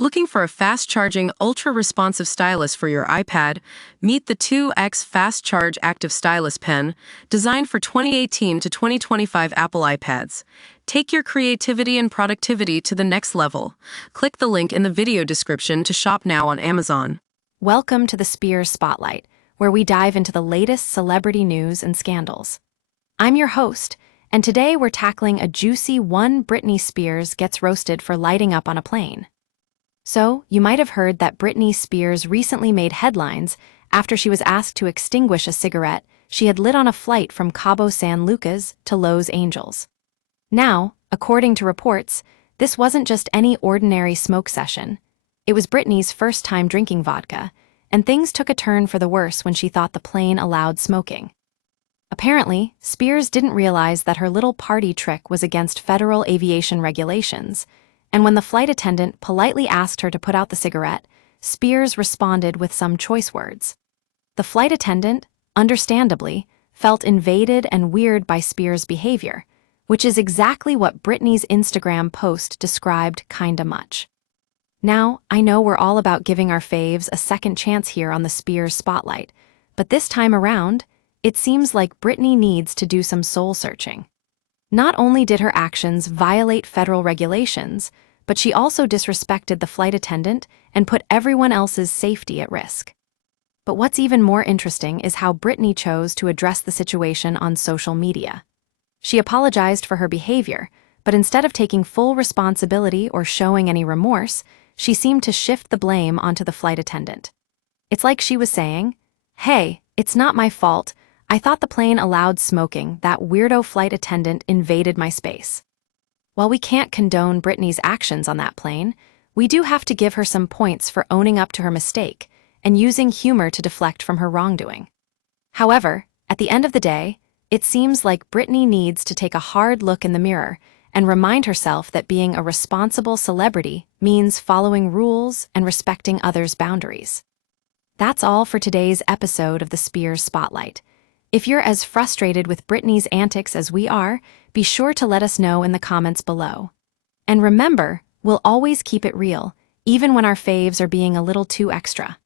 Looking for a fast-charging, ultra-responsive stylus for your iPad? Meet the 2X Fast Charge Active Stylus Pen, designed for 2018 to 2025 Apple iPads. Take your creativity and productivity to the next level. Click the link in the video description to shop now on Amazon. Welcome to the Spears Spotlight, where we dive into the latest celebrity news and scandals. I'm your host, and today we're tackling a juicy one: Britney Spears gets roasted for lighting up on a plane. So, you might have heard that Britney Spears recently made headlines after she was asked to extinguish a cigarette she had lit on a flight from Cabo San Lucas to Los Angeles. Now, according to reports, this wasn't just any ordinary smoke session. It was Britney's first time drinking vodka, and things took a turn for the worse when she thought the plane allowed smoking. Apparently, Spears didn't realize that her little party trick was against federal aviation regulations, and when the flight attendant politely asked her to put out the cigarette, Spears responded with some choice words. The flight attendant, understandably, felt invaded and weird by Spears' behavior, which is exactly what Britney's Instagram post described kinda much. Now, I know we're all about giving our faves a second chance here on the Spears Spotlight, but this time around, it seems like Britney needs to do some soul-searching. Not only did her actions violate federal regulations, but she also disrespected the flight attendant and put everyone else's safety at risk. But what's even more interesting is how Britney chose to address the situation on social media. She apologized for her behavior, but instead of taking full responsibility or showing any remorse, she seemed to shift the blame onto the flight attendant. It's like she was saying, "Hey, it's not my fault. I thought the plane allowed smoking. That weirdo flight attendant invaded my space." While we can't condone Britney's actions on that plane, we do have to give her some points for owning up to her mistake and using humor to deflect from her wrongdoing. However, at the end of the day, it seems like Britney needs to take a hard look in the mirror and remind herself that being a responsible celebrity means following rules and respecting others' boundaries. That's all for today's episode of the Spears Spotlight. If you're as frustrated with Britney's antics as we are, be sure to let us know in the comments below. And remember, we'll always keep it real, even when our faves are being a little too extra.